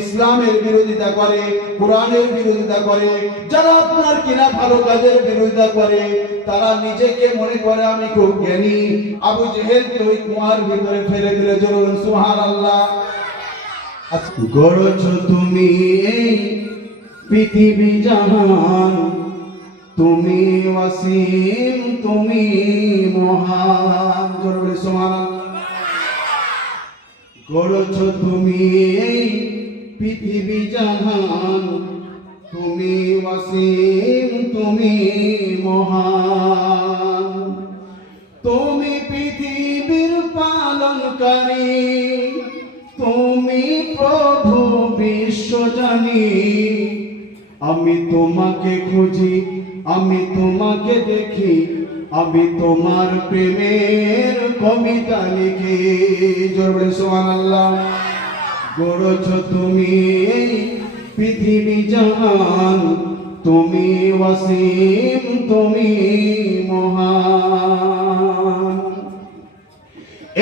ইসলামের বিরোধিতা করে, কোরআনের বিরোধিতা করে, যারা আপনার কিনা ভালো কাজের বিরোধিতা করে, তারা নিজেকে মনে করে আমি খুব জ্ঞানী। আবু জেহেলকে ওই কুয়ার ভিতরে ফেলে দিলে, জোরে সুবহানাল্লাহ। গড়েছ তুমি এই পৃথিবী জাহান, তুমি ওয়াসিম, তুমি মহান, জোরে সুবহানাল্লাহ। গড়েছ তুমি এই পৃথিবী জাহান, তুমি ওয়াসিম, তুমি মহান, তুমি পৃথিবীর পালনকারী, তুমি প্রভু বিশ্বজানি। আমি তোমাকে খুঁজি, আমি তোমাকে দেখি, আমি তোমার প্রেমের কবিতা লিখি, জোরে সুবহানাল্লাহ। গড়েছ তুমি এই পৃথিবী জাহান, তুমি ওয়াসিম, তুমি মহান।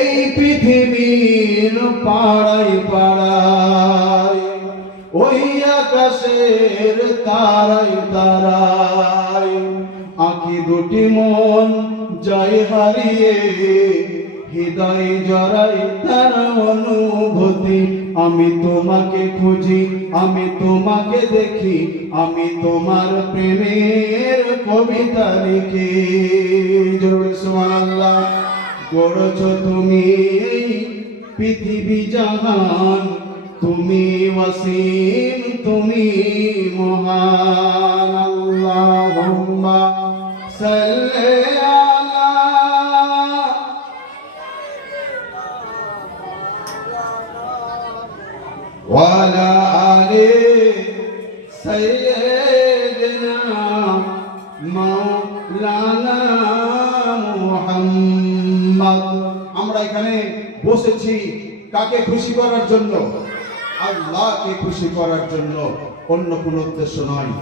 এই পৃথিবীর পাড়ায় পাড়ায়, ওই আকাশের তারায় তারায়, আঁখি দুটি মন যায় হারিয়ে, হৃদয় জড়াই তার অনুভূতি। আমি তোমাকে খুঁজি, আমি তোমাকে দেখি, আমি তোমার প্রেমের কবিতা লিখি, জোরে সুবহানাল্লাহ। গড়েছ তুমি এই পৃথিবী জাহান, তুমি ওয়াসিম, তুমি মহান। আল্লাহুম্মা সাল্লি আলা ওয়া আলা আলি সাইয়্যিদিনা মাওলানা মুহাম্মদ। আমরা এখানে বসেছি কাকে খুশি করার জন্য? আল্লাহকে খুশি করার জন্য, অন্য কোনো উদ্দেশ্য নয়।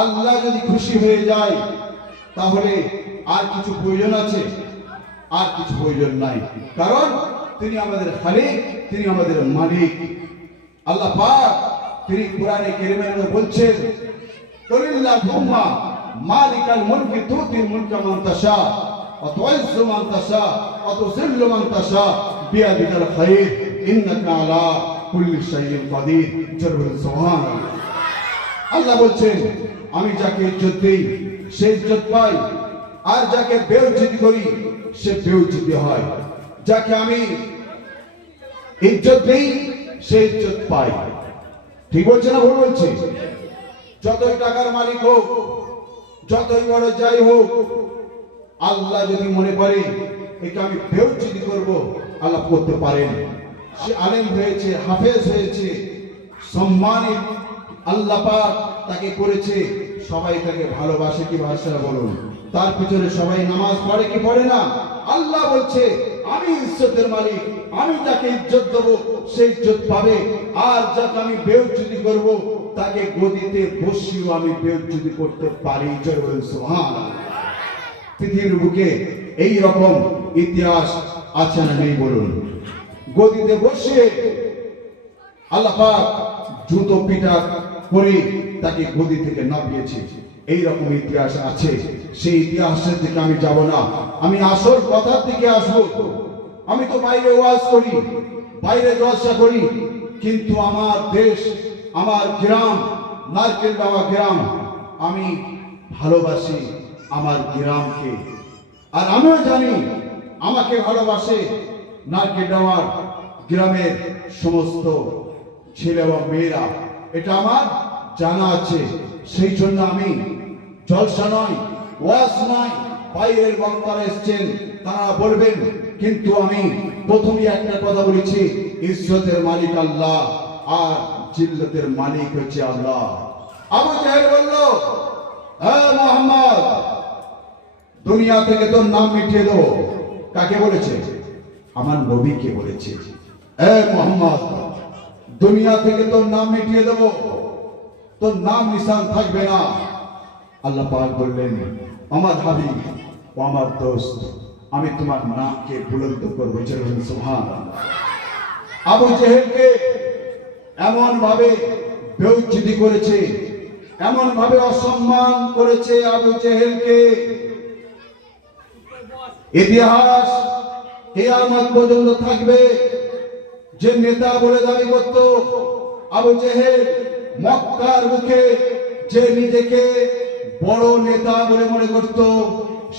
আল্লাহ যদি খুশি হয়ে যায় তাহলে আর কিছু প্রয়োজন আছে? আর কিছু প্রয়োজন নাই, কারণ তিনি আমাদের খালিক, তিনি আমাদের মালিক। আল্লাহ পাক তিনি কোরআনে কারীমের মধ্যে বলছেন, কুলিল্লাহুম্মা মালিকাল মুলকি তুতিল মুলকা মান তাশা ওয়া তুইজ্জু মান তাশা ওয়া তুযিল্লু মান তাশা বিয়াদিকাল খায়র ইন্নাকা আলা কুল্লি শাইইন কাদির, জোরে সুবহানাল্লাহ। আল্লাহ বলছেন, আমি যাকে ইজ্জত দেই সে ইজ্জত পায়, আর যাকে বেইজ্জতি করি সে বেইজ্জতি হয়। যাকে আমি ইজ্জত দেই সে ইজ্জত পায়। ঠিক বলছে না ভুল বলছে? যতই টাকার মালিক হোক, যতই বড় যাই হোক, আল্লাহ যদি মনে করে একে আমি বেইজ্জতি করব, আল্লাহ করতে পারেন। সে আলেম হয়েছে, হাফেজ হয়েছে, সম্মানিত আল্লাহ পাক তাকে করেছে, সবাই তাকে ভালোবাসে কি ভাষা বলুন? তার পিছনে সবাই নামাজ পড়ে কি পড়ে না? আল্লাহ বলছে, আমি ইজ্জতের মালিক, আমি যাকে ইজ্জত দেব সে ইজ্জত পাবে, আর যাকে আমি বেইজ্জতি করব তাকে গদিতে বসিয়েও আমি বেইজ্জতি করতে পারি, জোরে সুবহানাল্লাহ। পৃথিবীর বুকে এই রকম ইতিহাস আছে না নেই বলুন? গদিতে বসিয়ে আল্লাহ পাক জুতো পিটা করে তাকে গদি থেকে নামিয়েছে, এই রকম ইতিহাস আছে। সেই ইতিহাসের দিকে আমি যাব না, আমি আসল কথার দিকে আসবো। আমি তো বাইরে ওয়াজ করি, বাইরে জলসা করি, কিন্তু আমার দেশ, আমার গ্রাম, নারকেলডাঙ্গা গ্রাম, আমি ভালোবাসি আমার গ্রামকে। আর আমিও জানি আমাকে ভালোবাসে নারকেলডাঙ্গা গ্রামের সমস্ত ছেলে এবং মেয়েরা, এটা আমার জানা আছে। সেই জন্য আমি জলসা নয়, ওয়াজ নয়, বাইরের বক্তারা এসছেন তারা বলবেন, কিন্তু আমি প্রথমেই একটা কথা বলেছি, ইজ্জতের মালিক আল্লাহ আর জিল্লতের মালিক হচ্ছে আল্লাহ। আবু জাহেল বলল, হে মুহাম্মদ, দুনিয়া থেকে তোর নাম মিটিয়ে দেবো। কাকে বলেছে? আমার নবীকে বলেছে, হে মুহাম্মদ, দুনিয়া থেকে তোর নাম মিটিয়ে দেবো, তোর নাম নিশান থাকবে না। আল্লাহ পাক বললেন, আমার হাবিব ও আমার দোস্ত, আমি তোমার নামকে বুলন্দ করবো, সুবহানাল্লাহ। আবু জেহেলকে এমন ভাবে বেইজ্জতি করেছে, এমন ভাবে অসম্মান করেছে আবু জেহেলকে, ইতিহাস কিয়ামত পর্যন্ত থাকবে। যে নেতা বলে দাবি করত আবু জেহেল, মক্কার মুখে যে নিজেকে বড় নেতা বলে মনে করত,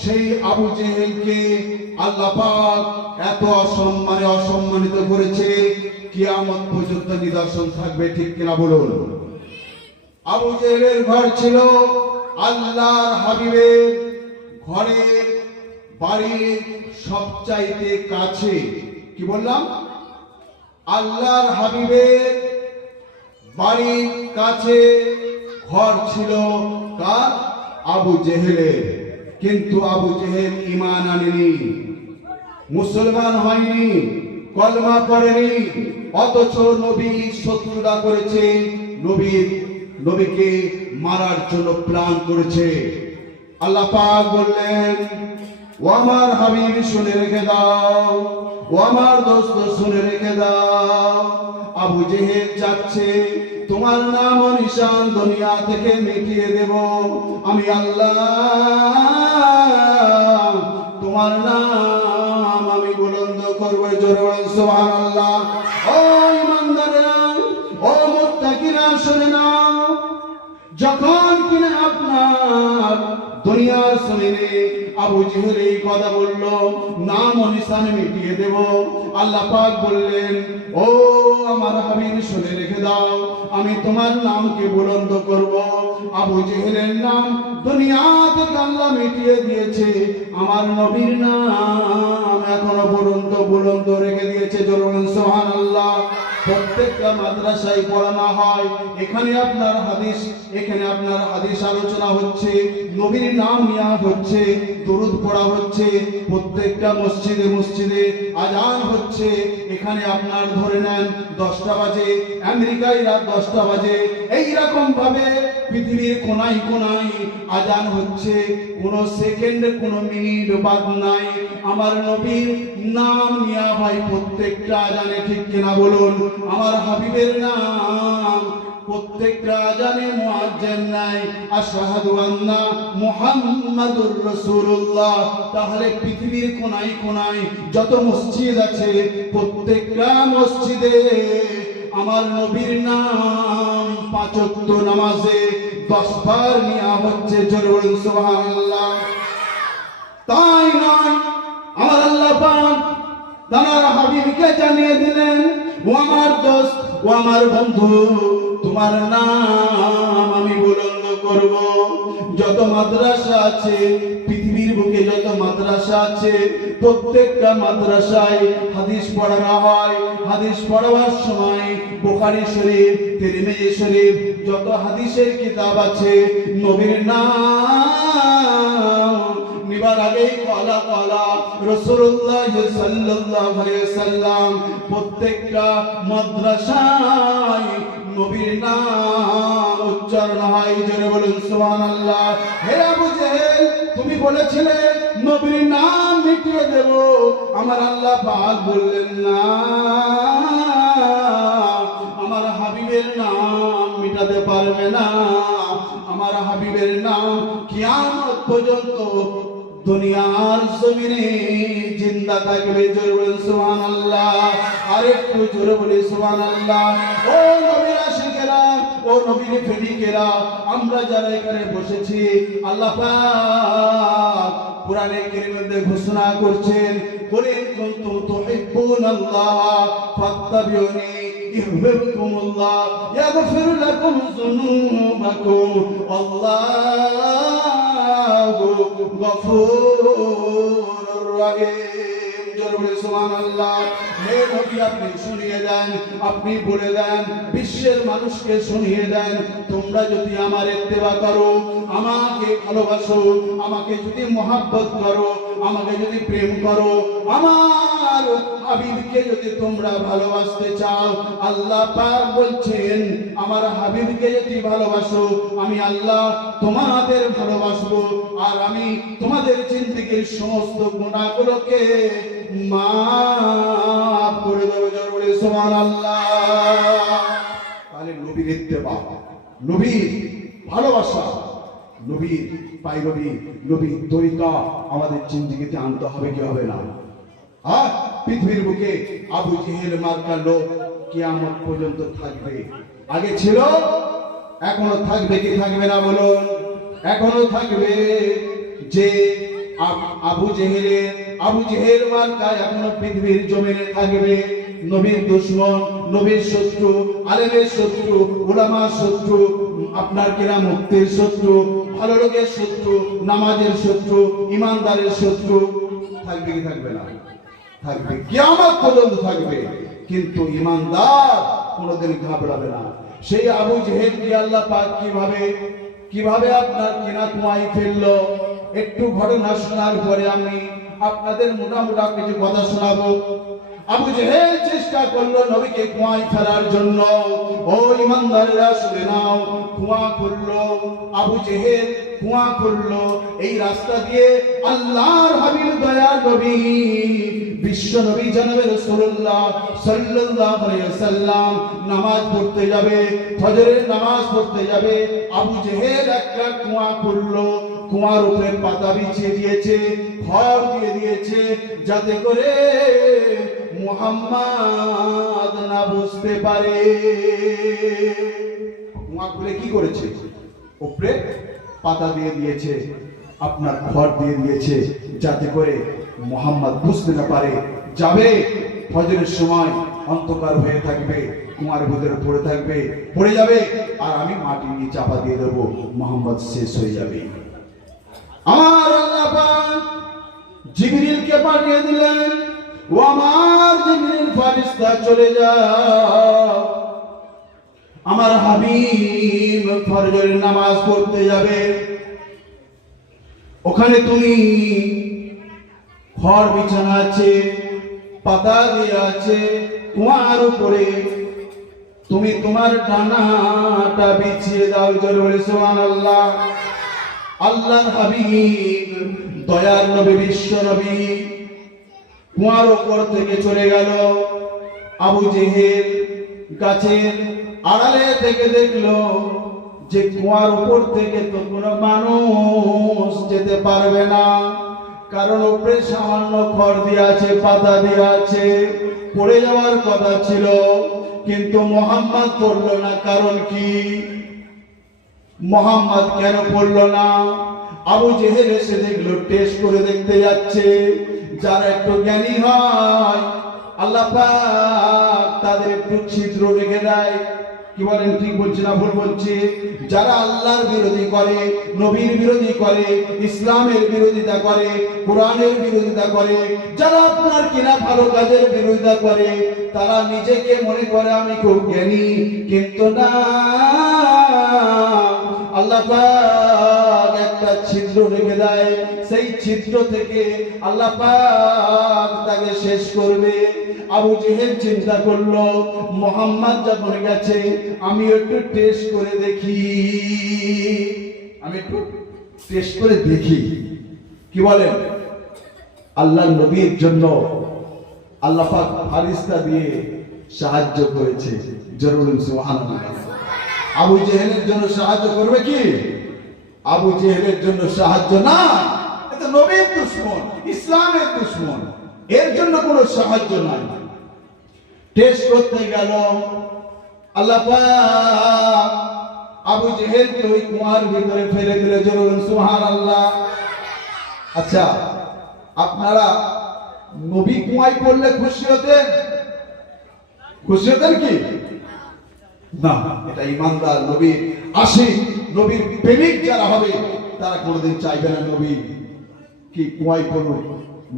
সেই আবু জেহেলকে আল্লাহ পাক এত অসম্মানিত করেছে, কিয়ামত পর্যন্ত নিদর্শন থাকবে। ঠিক কিনা বলুন? আবু জেহেলের ঘর ছিল আল্লাহর হাবিবের ঘরের বাড়ির সবচাইতে কাছে। কি বললাম? আল্লাহর হাবিবের বাড়ির কাছে ঘর ছিল কার? আবু জেহেলের। কিন্তু আবু জেহেল ঈমান আনেনি, মুসলমান হয়নি, কলমা পড়েনি, অথচ নবীর শত্রুতা করেছে, নবীকে মারার জন্য প্ল্যান করেছে। আল্লাহ পাক বললেন, ও আমার হাবিব শুনে রেখে দাও, ও আমার দোস্ত শুনে রেখে দাও, আবু জেহেল চাচ্ছে তোমার নাম ও নিশান দুনিয়া থেকে মিটিয়ে দেব আমি আল্লাহ। তোমার নাম আমি বুলন্দ করব। জোরে বলেন সুবহানাল্লাহ। ও ইমানদাররা, ও মুত্তাকিরা শুনে নাও, যখন কিনা আপনার দুনিয়ার জমিনে আবু জেহেল এই কথা বলল, নাম ও নিশান মিটিয়ে দেব, আল্লাহ পাক বললেন, ও আমার হাবিব শুনে রেখে দাও, আমি তোমার নামকে বুলন্দ করব। আবু জেহেলের নাম দুনিয়া থেকে আল্লাহ মিটিয়ে দিয়েছে, আমার নবীর নাম এখনো বুলন্দ রেখে দিয়েছে। জোরে সুবহানাল্লাহ। প্রত্যেকটা মাদ্রাসায় পড়ানো হয়, এখানে আপনার হাদিস আলোচনা হচ্ছে, নবীর নাম নেওয়া হচ্ছে, দরুদ পড়া হচ্ছে, প্রত্যেকটা মসজিদে আজান হচ্ছে। এখানে আপনার ধরে নেন 10টা বাজে, আমেরিকায় রাত 10টা বাজে, এইরকম ভাবে পৃথিবীর কোনায় কোনায় আজান হচ্ছে, কোনো সেকেন্ড কোনো মিনিট বাদ নাই আমার নবীর নাম নেওয়া হয় প্রত্যেকটা আজানে। ঠিক কিনা বলুন? আমার হাবিবের নাম প্রত্যেকটা আজানে মুয়াজ্জিন নাই আশহাদু আন্না মুহাম্মাদুর রাসূলুল্লাহ। তাহলে পৃথিবীর কোনায় কোনায় যত মসজিদ আছে, প্রত্যেকটা মসজিদে আমার নবীর নাম 5 ওয়াক্ত নামাজে 10 বার নেওয়া হচ্ছে। জোরে বলুন সুবহানাল্লাহ। তাই নয়, আমার আল্লাহ পাক তার হাবিবকে জানিয়ে দিলেন, ও আমার দোস্ত, ও আমার বন্ধু, তোমার নাম আমি বুলন্দ করব। যত মাদ্রাসা আছে পৃথিবীর বুকে, যত মাদ্রাসা আছে, প্রত্যেকটা মাদ্রাসায় হাদিস পড়ানো হয়। হাদিস পড়াবার সময় বুখারী শরীফ, তিরমিজি শরীফ, যত হাদিসের কিতাব আছে, নবীর নাম নিবার আগেই কলা রাসূলুল্লাহ সাল্লাল্লাহু আলাইহি ওয়াসাল্লাম প্রত্যেকটা মাদ্রাসায় নবীর নাম উচ্চারণ হয়। জোরে বলুন সুবহানাল্লাহ। হে আবু জেহেল, তুমি বলেছিলে নবীর নাম মিটিয়ে দেব, আমার আল্লাহ পাক বললেন না, আমার হাবিবের নাম মিটাতে পারবে না। আমার হাবিবের নাম কিয়ামত পর্যন্ত দুনিয়ার জমিনে জিন্দা থাকবে। জোরে বলেন সুবহানাল্লাহ। আর একটু জোরে বলি সুবহানাল্লাহ। ও নবীর আশিকেরা, ও নবীর প্রেমিকেরা, আমরা যারা এখানে বসেছি, আল্লাহ পাক কোরআনে কারীমের মধ্যে ঘোষণা করছেন, কুলিন কুনতুম তুহিব্বুনাল্লাহ ফাত্তাবিউনি ইউহিব্বুকুমুল্লাহ ইয়াগফির লাকুম যুনুবাকুম আল্লাহু গফুরুর রহিম। জোরে বলে সুবহানাল্লাহ। হে নবী, আপনি শুনিয়ে দেন, আপনি বলে দেন, বিশ্বের মানুষকে শুনিয়ে দেন, তোমরা যদি আমার ইত্তেবা করো, আমাকে ভালোবাসো, আমাকে যদি মহব্বত করো, আমাকে যদি প্রেম করো, আমার হাবিবকে যদি তোমরা ভালোবাসতে চাও, আল্লাহ পাক বলছেন আমার হাবিবকে যদি ভালোবাসো, আমি আল্লাহ তোমাদের ভালোবাসবো, আর আমি তোমাদের জিন্দেগীর সমস্ত গুনাহগুলোকে মাফ করে দেব। জোরে বলে সুবহানাল্লাহ। তাহলে নবীর ইত্তেবা, নবীর ভালোবাসা, নবীর পায়রবি, নবীর তরিকা আমাদের জিন্দেগিতে আনতে হবে কি হবে না? আর পৃথিবীর বুকে আবু জেহেল মার্কা লোক কিয়ামত পর্যন্ত থাকবে। আগে ছিল, এখনো থাকবে কি থাকবে না বলুন? এখনো থাকবে। যে আবু জেহেল মার্কা এখনো পৃথিবীর জমিনে থাকবে। নবীর দুশমন, নবীর শত্রু, আলেমের শত্রু, উলামার শত্রু, আপনার কিনা মুক্তির শত্রু, ভালো লোকের শত্রু, নামাজের শত্রু, ইমানদারের শত্রু থাকবে কি থাকবে না? থাকবে, কিয়ামত পর্যন্ত থাকবে। কিন্তু ইমানদার কোনোদিন ঘাবড়াবে না। সেই আবু জেহেল কি আল্লাহ পাক কিভাবে আপনার কিনা কুয়াই ফেললো, একটু ঘটনা শোনার পরে আমি আপনাদের মোটা কিছু কথা শোনাবো। আবু জেহেল চেষ্টা করলো নবীকে কুয়ায় ফেলার জন্য। ও ইমানদারেরা শুনে নাও, কুয়া খুললো, আবু জেহেল কুয়া খুললো। এই রাস্তা দিয়ে আল্লাহর হাবিব দয়ার নবী বিশ্ব নবী জনাবে রাসূলুল্লাহ সাল্লাল্লাহু আলাইহি ওয়াসাল্লাম নামাজ পড়তে যাবে, ফজরের নামাজ পড়তে যাবে। আবু জেহেল একটা কুয়া খুললো, কুয়ার উপরে পাতা বিছিয়ে দিয়েছে, খড় দিয়ে দিয়েছে, যাতে করে মুহাম্মদ না বুঝতে পারে। কুয়া খুলে কি করেছে? উপরে পাতা দিয়ে দিয়েছে, আপনার খড় দিয়ে দিয়েছে, যাতে করে মুহাম্মদ বুঝতে না পারে। যাবে ফজরের সময়, অন্ধকার হয়ে থাকবে, কুয়ার ভিতরে পড়ে থাকবে, পড়ে যাবে, আর আমি মাটি নিয়ে চাপা দিয়ে দেবো, মুহাম্মদ শেষ হয়ে যাবে। আমার আল্লাহ পাক জিবরিলকে পাঠিয়ে দিলেন, ও আমার জিবরিল ফেরেশতা চলে যাও, আমার হাবিব ফজরের নামাজ পড়তে যাবে। ওখানে তুমি খড় বিছানা আছে, পাতা দিয়ে আছে, কুয়ার উপরে তুমি তোমার ডানাটা বিছিয়ে দাও। জোরে বলে সুবহানাল্লাহ। আল্লাহর হাবিব দয়ার নবী বিশ্ব নবী কুয়ার উপর থেকে চলে গেল। আবু জেহেল গাছের আড়ালে থেকে দেখলো যে কুয়ার উপর থেকে তো কোনো মানুষ যেতে পারবে না, কারণ উপরে সামান্য খড় দিয়ে আছে, পাতা দিয়ে আছে, পড়ে যাওয়ার কথা ছিল, কিন্তু মুহাম্মদ পড়লো না। কারণ কি? মুহাম্মদ কেন পড়লো না? আবু জেহেল এসে দেখলো, টেস্ট করে দেখতে যাচ্ছে। যারা একটু জ্ঞানী হয় আল্লাহ পাক তাদের একটু ছিদ্র রেখে দেয়। কি বলেন? ঠিক বলছি না ভুল বলছি? যারা আল্লাহর বিরোধী করে, নবীর বিরোধী করে, ইসলামের বিরোধিতা করে, কোরআনের বিরোধিতা করে, যারা আপনার কিনা ভালো কাজের বিরোধিতা করে, তারা নিজেকে মনে করে আমি খুব জ্ঞানী, কিন্তু না, আল্লাহ পাক একটা ছিদ্র রেখে দেয়, সেই ছিদ্র থেকে আল্লাহ পাক তাকে শেষ করবে। আবু জেহেল চিন্তা করলো, মুহাম্মদ যখন গেছে আমি একটু টেস্ট করে দেখি, কি বলেন? আল্লাহর নবীর জন্য আল্লাহ পাক ফারিস্তা দিয়ে সাহায্য করেছে। জরুর সুবহানাল্লাহ। আবু জেহেলের জন্য সাহায্য করবে কি? আবু জেহেলের জন্য সাহায্য না, এটা নবীর দুশমন, ইসলামের দুশমন, এর জন্য কোনো সাহায্য নাই। টেস্ট করতে গেল, আল্লাহ পাক আবু জেহেলকে ওই কুয়ার ভিতরে ফেলে দিলে। জরুর সুবহানাল্লাহ। আচ্ছা, আপনারা নবী কুয়ায় পড়লে খুশি হতেন? খুশি হতেন কি না? এটা ইমানদার, নবীর আশিক, নবীর প্রেমিক যারা হবে তারা কোনোদিন চাইবে না নবী কি কুয়ায় পড়ুক,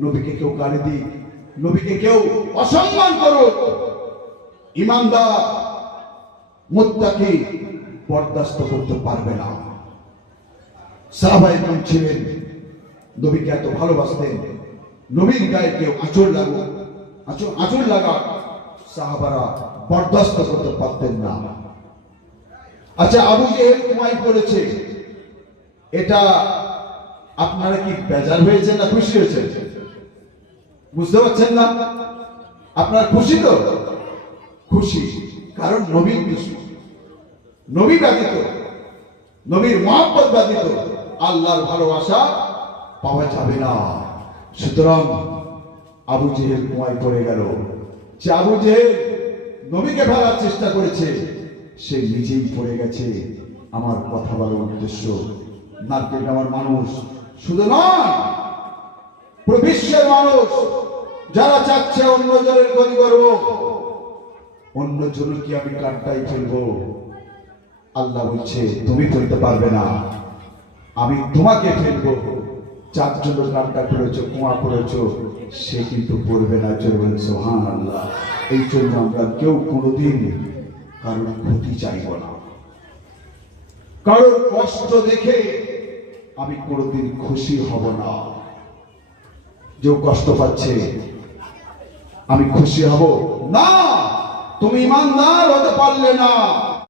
নবীকে কেউ গালি দিক, নবীকে কেউ অসম্মান করুক। ইমানদার মুত্তাকি বরদাস্ত করতে পারবে না। সাহাবায়ে কেরাম ছিলেন, নবীকে এত ভালোবাসতেন, নবীর গায়ে কেউ আঁচড় লাগা সাহাবারা বরদাস্ত করতে পারতেন না। আচ্ছা, আবু জেহেল কুয়ায় পড়েছে, এটা আপনারা কি বেজার হয়েছে না খুশি হয়েছে? বুঝতে পারছেন না? আপনারা খুশি তো? খুশি, কারণ নবীর দুশমন। নবী ব্যতীত, নবীর মহব্বত ব্যতীত আল্লাহর ভালোবাসা পাওয়া যাবে না। সুতরাং আবু জেহেল কুয়ায় পড়ে গেল। যে আবু জেহেল নবীকে ফেলার চেষ্টা করেছে, সে নিজেই পড়ে গেছে। আমার কথা বলার উদ্দেশ্য, নারকেল আমার মানুষ শুধু নয়, পুরো বিশ্বের মানুষ যারা চাচ্ছে অন্য জনের ক্ষতি করব, অন্য জনকে আমি কাঁটাই ফেলবো, আল্লাহ বলছে তুমি ফেলতে পারবে না, আমি তোমাকে ফেলবো। যার জন্য কাঁটা করেছো, কুয়া করেছো, সে কিন্তু পড়বে না। চলবেন সুবহানাল্লাহ। এই জন্য আমরা কেউ কোনোদিন কারোর ক্ষতি চাইব না। কারোর কষ্ট দেখে আমি কোনোদিন খুশি হব না। যে কষ্ট পাচ্ছে আমি খুশি হব না। তুমি ইমানদার হতে পারলে না,